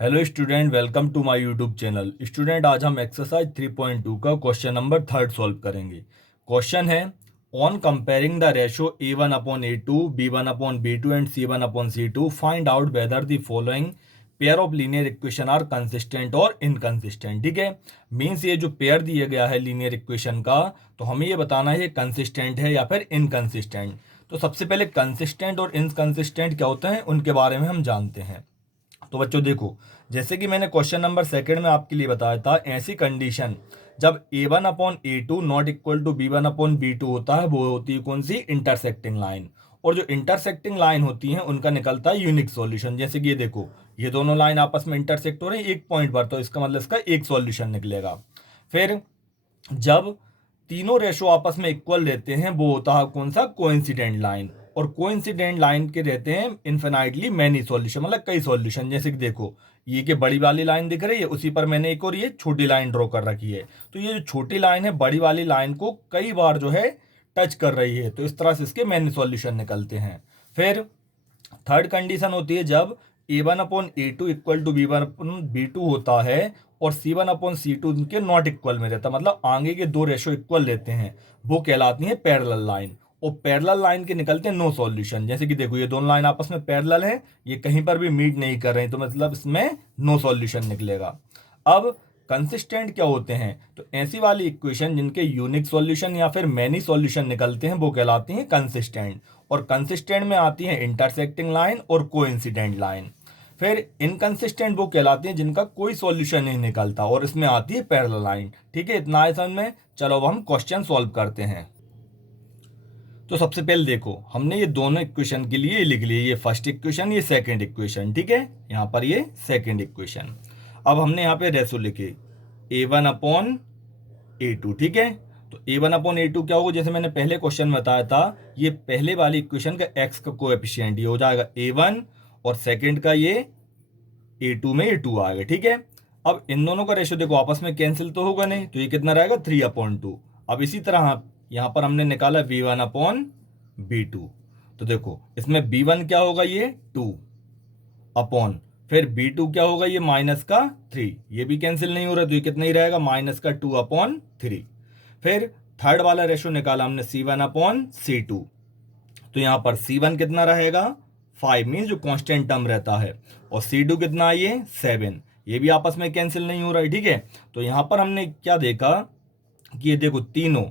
Hello student, welcome to my YouTube channel. Student, आज हम exercise 3.2 का क्वेश्चन नंबर 3 सॉल्व करेंगे। क्वेश्चन है, on comparing the ratio a1/a2, b1/b2 and c1/c2 find out whether the following pair of linear equation are consistent और inconsistent. ठीक है, means ये जो पेयर दिया गया है लीनियर इक्वेशन का, तो हमें ये बताना है ये कंसिस्टेंट है या फिर इनकंसिस्टेंट। तो सबसे पहले कंसिस्टेंट और इनकंसिस्टेंट क्या होते हैं उनके बारे में हम जानते हैं। तो बच्चों देखो, जैसे कि मैंने क्वेश्चन नंबर सेकंड में आपके लिए बताया था, ऐसी कंडीशन जब a1/a2 not equal to b1/b2 होता है, वो होती है कौन सी? Intersecting line. और जो इंटरसेक्टिंग लाइन होती हैं उनका निकलता है यूनिक सॉल्यूशन। जैसे कि ये देखो, ये दोनों लाइन आपस में इंटरसेक्ट हो रही है एक पॉइंट पर, तो इसका मतलब इसका एक सॉल्यूशन निकलेगा। फिर जब तीनों रेशो आपस में इक्वल रहते हैं, वो होता है कौन सा? Coincident line. और कोइंसिडेंट लाइन के रहते हैं इन्फिनाइटली मैनी सॉल्यूशन, मतलब कई सॉल्यूशन। जैसे कि देखो, ये कि बड़ी वाली लाइन दिख रही है, उसी पर मैंने एक और ये छोटी लाइन ड्रॉ कर रखी है। तो ये जो छोटी लाइन है बड़ी वाली लाइन को कई बार जो है टच कर रही है, तो इस तरह से इसके मैनी सॉल्यूशन निकलते हैं। फिर थर्ड कंडीशन होती है जब a1/a2 इक्वल टू b1/b2 होता है और c1/c2 उनके नॉट इक्वल में रहता है, मतलब आगे के दो रेशो इक्वल लेते हैं, वो कहलाती है पैरेलल लाइन। और पैरेलल लाइन के निकलते हैं नो सॉल्यूशन। जैसे कि देखो, ये दोनों लाइन आपस में पैरेलल है, ये कहीं पर भी मीट नहीं कर रही, तो मतलब इसमें नो सॉल्यूशन निकलेगा। अब कंसिस्टेंट क्या होते हैं? तो ऐसी वाली इक्वेशन जिनके यूनिक सॉल्यूशन या फिर मैनी सॉल्यूशन निकलते हैं, वो कहलाती हैं कंसिस्टेंट। और कंसिस्टेंट में आती है इंटरसेक्टिंग लाइन और कोइंसिडेंट लाइन। फिर इनकंसिस्टेंट वो कहलाती हैं जिनका कोई सॉल्यूशन नहीं निकलता, और इसमें आती है पैरेलल लाइन। ठीक है, इतना है समझ में। चलो अब हम क्वेश्चन सॉल्व करते हैं। तो सबसे पहले देखो, हमने ये दोनों इक्वेशन के लिए लिख लिए, ये फर्स्ट इक्वेशन, ये सेकंड इक्वेशन। ठीक है, यहाँ पर ये सेकंड इक्वेशन। अब हमने यहाँ पे रेशो लिखे a1/a2। ठीक है, तो a1/a2 क्या होगा? जैसे मैंने पहले क्वेश्चन में बताया था, ये पहले वाली इक्वेशन का x का कोएफिशिएंट ये हो जाएगा a1, और सेकंड का ये a2 में a2 आएगा। ठीक है, अब इन दोनों का रेशो देखो आपस में कैंसिल तो होगा नहीं, तो ये कितना रहेगा? 3/2। अब इसी तरह यहाँ पर हमने निकाला b1/b2। तो देखो, इसमें b1 क्या होगा? ये 2 अपॉन, फिर b2 क्या होगा? ये -3। ये भी कैंसिल नहीं हो रहा, तो ये कितना ही रहेगा? -2/3। फिर थर्ड वाला रेशो निकाला हमने c1/c2। तो यहाँ पर c1 कितना रहेगा? 5, मीन्स जो कांस्टेंट टर्म रहता है। और c2 कितना है? ये 7। ये भी आपस में कैंसिल नहीं हो रहा है। ठीक है, तो यहाँ पर हमने क्या देखा कि ये देखो, तीनों,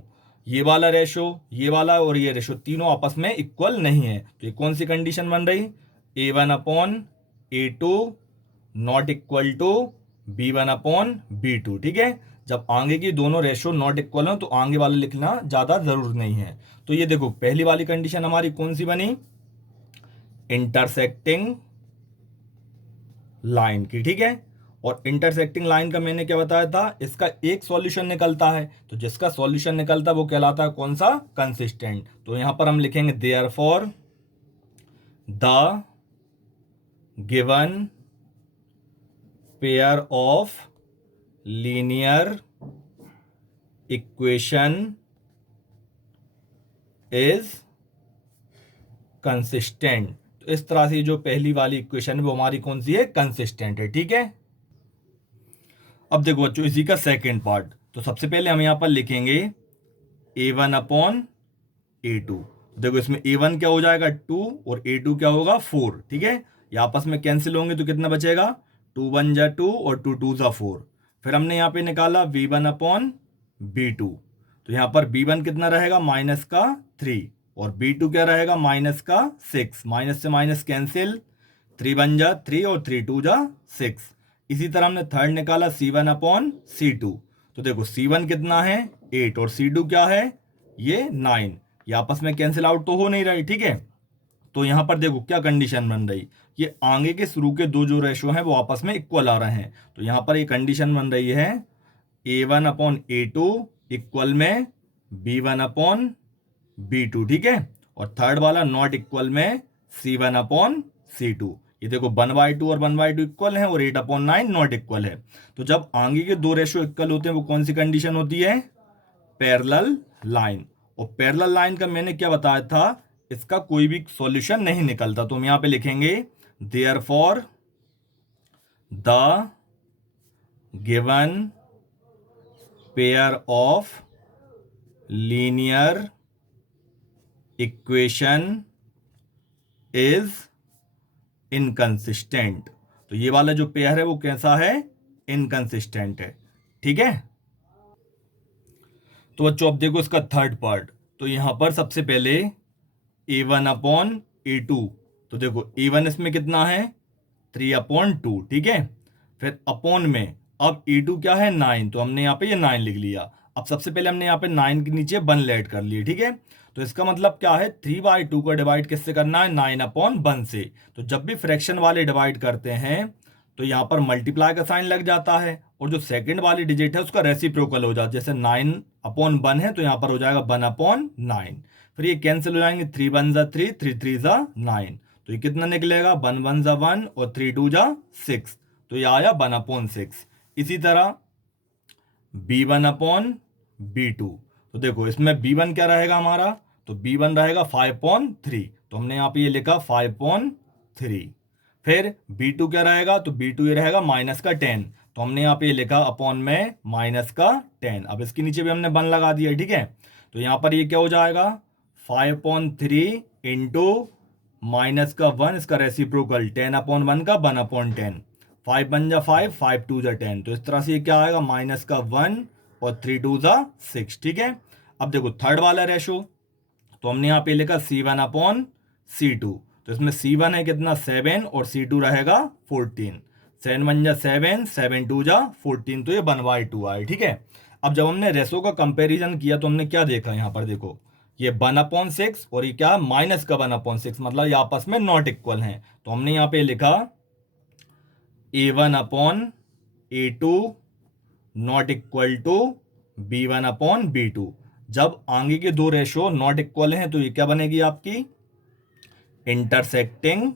ये वाला रेशो, ये वाला और ये रेशो, तीनों आपस में इक्वल नहीं है। तो ये कौन सी कंडीशन बन रही? a1/a2 not equal to b1/b2। ठीक है, जब आगे की दोनों रेशो नॉट इक्वल हो तो आगे वाला लिखना ज़्यादा ज़रूर नहीं है। तो ये देखो, पहली वाली कंडीशन हमारी कौन सी बनी? इंटरसेक्टिंग लाइन की। ठीक है, और इंटरसेक्टिंग लाइन का मैंने क्या बताया था? इसका एक सॉल्यूशन निकलता है, तो जिसका सॉल्यूशन निकलता है वो कहलाता है कौन सा? कंसिस्टेंट। तो यहां पर हम लिखेंगे therefore the given pair of linear equation is consistent. तो इस तरह से जो पहली वाली इक्वेशन है वो हमारी कौन सी है? कंसिस्टेंट है। ठीक है, अब देखो बच्चों, इसी का सेकेंड पार्ट। तो सबसे पहले हम यहां पर लिखेंगे a1/a2। देखो, इसमें a1 क्या हो जाएगा? 2, और a2 क्या होगा? 4। ठीक है, ये आपस में कैंसिल होंगे तो कितना बचेगा? 2 1 जा 2 और 2 2 जा 4। फिर हमने यहाँ पे निकाला v1/b2। तो यहाँ पर b1 कितना रहेगा? -3, और b2 क्या रहेगा? -6। माइनस से माइनस कैंसिल, 3 1 जा 3 और 3 2 जा 6। इसी तरह हमने थर्ड निकाला c1/c2। तो देखो, c1 कितना है? 8, और c2 क्या है? ये 9। ये आपस में कैंसिल आउट तो हो नहीं रही। ठीक है, तो यहां पर देखो क्या कंडीशन बन रही, ये आगे के शुरू के दो जो रेशो हैं वो आपस में इक्वल आ रहे हैं। तो यहां पर ये कंडीशन बन रही है a1/a2 इक्वल में b1/b2। ठीक है, और थर्ड वाला नॉट इक्वल में c1/c2। ये देखो, 1/2 और 1/2 इक्वल है, और 8/9 नॉट इक्वल है। तो जब आगे के दो रेशो इक्वल होते हैं वो कौन सी कंडीशन होती है? Parallel line. और पैरेलल लाइन का मैंने क्या बताया था? इसका कोई भी सॉल्यूशन नहीं निकलता। तो हम यहां पे लिखेंगे therefore the given pair of linear equation is inconsistent. तो ये वाला जो पेयर है वो कैसा है? इनकंसिस्टेंट है। ठीक है, तो बच्चों अब देखो इसका थर्ड पार्ट। तो यहां पर सबसे पहले a1/a2, तो देखो a1 इसमें कितना है? 3/2, ठीक है। फिर अपॉन में, अब a2 क्या है? 9, तो हमने यहाँ पे ये 9 लिख लिया। अब सबसे पहले हमने यहाँ पे 9 के नीचे 1 ऐड कर लिए, ठीक है। तो इसका मतलब क्या है? 3/2 को डिवाइड किससे करना है? 9/1 से। तो जब भी फ्रैक्शन वाले डिवाइड करते हैं तो यहाँ पर मल्टीप्लाई का साइन लग जाता है, और जो सेकंड वाली डिजिट है उसका रेसिप्रोकल हो जाता है। जैसे 9/1 है तो यहाँ पर हो जाएगा 1/9। फिर ये कैंसिल हो जाएंगे, 3 1 जा 3, 3 3 जा 9। तो ये कितना निकलेगा? 1 1 जा 1 और 3 2 जा 6। तो ये आया 1/6। इसी तरह b1/b2, तो देखो इसमें b1 क्या रहेगा हमारा? तो b1 रहेगा 5/3, तो हमने यहाँ पे ये लिखा 5/3। फिर b2 क्या रहेगा? तो b2 ये रहेगा -10, तो हमने यहाँ पे ये लिखा अपॉन में -10। अब इसके नीचे भी हमने 1 लगा दिया, ठीक है। तो यहाँ पर ये क्या हो जाएगा? 5/3 इंटू -1, इसका रेसिप्रोकल 10/1 का 1/10। 5 1 जा 5, 5 2 जा 10। तो इस तरह से ये क्या आएगा? -1 और 3 2 जा 6, ठीक है। अब देखो थर्ड वाला रेशो, तो हमने यहाँ पे लिखा C1/C2। तो इसमें C1 है कितना? 7, और C2 रहेगा 14। 7 1 जा 7, 7 2 जा 14, तो ये 1/2 आए, ठीक है। अब जब हमने रेशो का कंपैरिजन किया तो हमने क्या देखा? यहाँ पर देखो ये 1/6 और ये क्या? -1/6, मतलब ये आपस में नॉट इक्वल हैं। तो हमने यहाँ पे लिखा a1/a2 not equal to b1/b2। जब आगे के दो रेशो नॉट इक्वल हैं तो ये क्या बनेगी आपकी? इंटरसेक्टिंग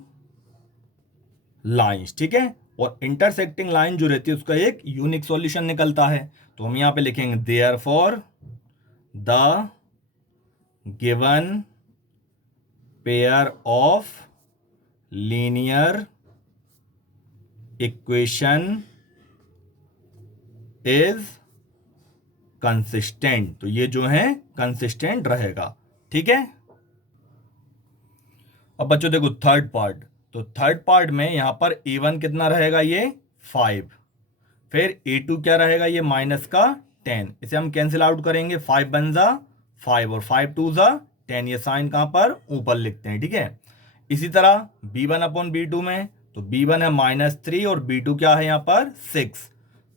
लाइंस, ठीक है। और इंटरसेक्टिंग लाइन जो रहती है उसका एक यूनिक सॉल्यूशन निकलता है। तो हम यहां पे लिखेंगे therefore the given pair of linear equation is consistent. तो ये जो है कंसिस्टेंट रहेगा, ठीक है। अब बच्चों देखो थर्ड पार्ट। तो थर्ड पार्ट में यहां पर a1 कितना रहेगा? ये 5। फिर a2 क्या रहेगा? ये -10। इसे हम कैंसिल आउट करेंगे, 5 1 जा 5 और 5 2 जा 10। ये साइन कहां पर? ऊपर लिखते हैं, ठीक है। इसी तरह b1/b2 में, तो b1 है -3 और b2 क्या है यहाँ पर? 6।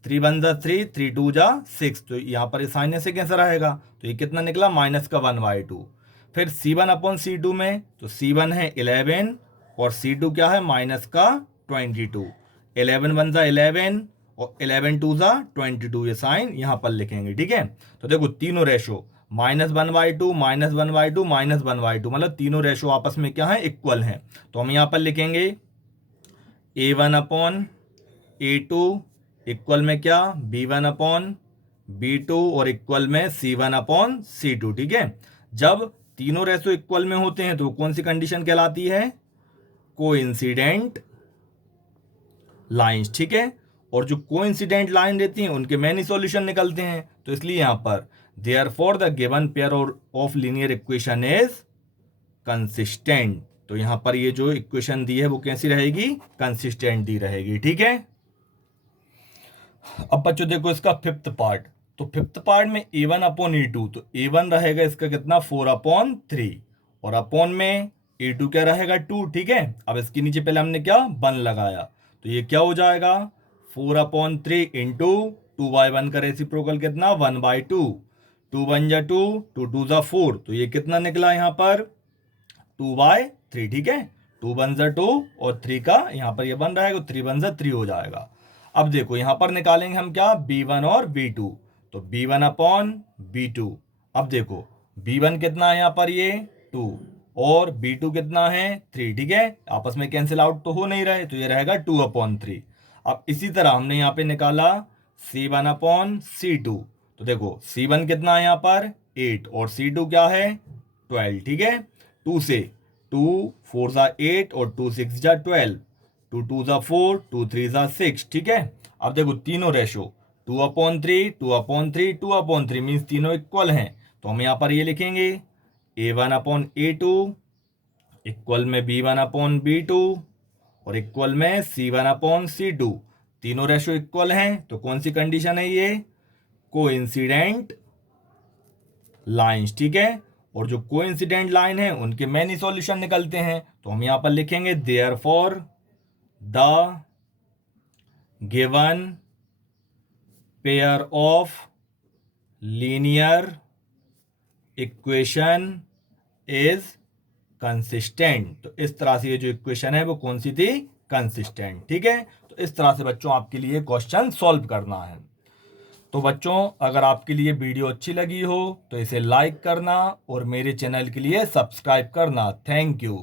3 1 जा 3, 3 2 जा 6। तो यहाँ पर साइन ऐसे कैसे रहेगा? तो ये कितना निकला? -1/2। फिर C1/C2 में, तो C1 है 11 और C2 क्या है? -22। 11 1 जा 11 और 11 2 जा 22। ये साइन यहाँ पर लिखेंगे, ठीक है। तो देखो तीनों रेशो -1/2, -1/2, -1/2, मतलब तीनों रेशो आपस में क्या है? इक्वल हैं। तो हम यहाँ पर लिखेंगे a1/a2 इक्वल में क्या? b1/b2 और इक्वल में C1/C2, ठीक है। जब तीनों रेशो इक्वल में होते हैं तो कौन सी कंडीशन कहलाती है? कोइंसिडेंट लाइंस, ठीक है। और जो कोइंसिडेंट लाइन रहती हैं उनके मैनी सॉल्यूशन निकलते हैं। तो इसलिए यहां पर therefore the given pair of linear equation is consistent. तो यहां पर ये जो इक्वेशन दी है वो कैसी रहेगी? कंसिस्टेंट दी रहेगी, ठीक है। अब बच्चों देखो इसका फिफ्थ पार्ट। तो फिफ्थ पार्ट में a1/a2, तो a1 रहेगा इसका कितना? 4/3, और अपॉन में a2 क्या रहेगा? 2, ठीक है। अब इसके नीचे पहले हमने क्या? 1 लगाया, तो ये क्या हो जाएगा? 4/3 इंटू 2/1 का रेसिप्रोकल कितना? 1/2। 2 1 जा 2, 2 2 जा 4, तो ये कितना निकला यहाँ पर? 2/3, ठीक है। 2 1 जा 2 और 3 का यहाँ पर ये 1 रहेगा, 3 1 जा 3 हो जाएगा। अब देखो यहां पर निकालेंगे हम क्या? b1 और b2। तो b1/b2। अब देखो b1 कितना है यहाँ पर? ये 2, और b2 कितना है? 3, ठीक है। आपस में कैंसिल आउट तो हो नहीं रहे, तो ये रहेगा 2/3। अब इसी तरह हमने यहाँ पे निकाला c1/c2। तो देखो c1 कितना है यहाँ पर? 8, और c2 क्या है? 12, ठीक है। 2 से 2 4 जा 8 और 2 6 जा 12। 2 2 ज़ा 4, 2 3 ज़ा 6, ठीक है। अब देखो तीनों रेशो 2/3, 2/3, 2/3 मीन्स तीनों इक्वल हैं, तो हम यहाँ पर ये लिखेंगे A1/A2 इक्वल में B1/B2 और इक्वल में C1/C2। तीनों रेशो इक्वल हैं, तो कौन सी कंडीशन है ये? कोइंसिडेंट लाइंस, ठीक है। और जो कोइंसिडेंट लाइन है उनके मैनी सॉल्यूशन निकलते हैं, तो हम यहां पर लिखेंगे therefore the given pair of linear equation is consistent. तो इस तरह से ये जो इक्वेशन है वो कौन सी थी? कंसिस्टेंट, ठीक है। तो इस तरह से बच्चों आपके लिए क्वेश्चन सॉल्व करना है। तो बच्चों अगर आपके लिए वीडियो अच्छी लगी हो तो इसे लाइक करना और मेरे चैनल के लिए सब्सक्राइब करना। Thank you.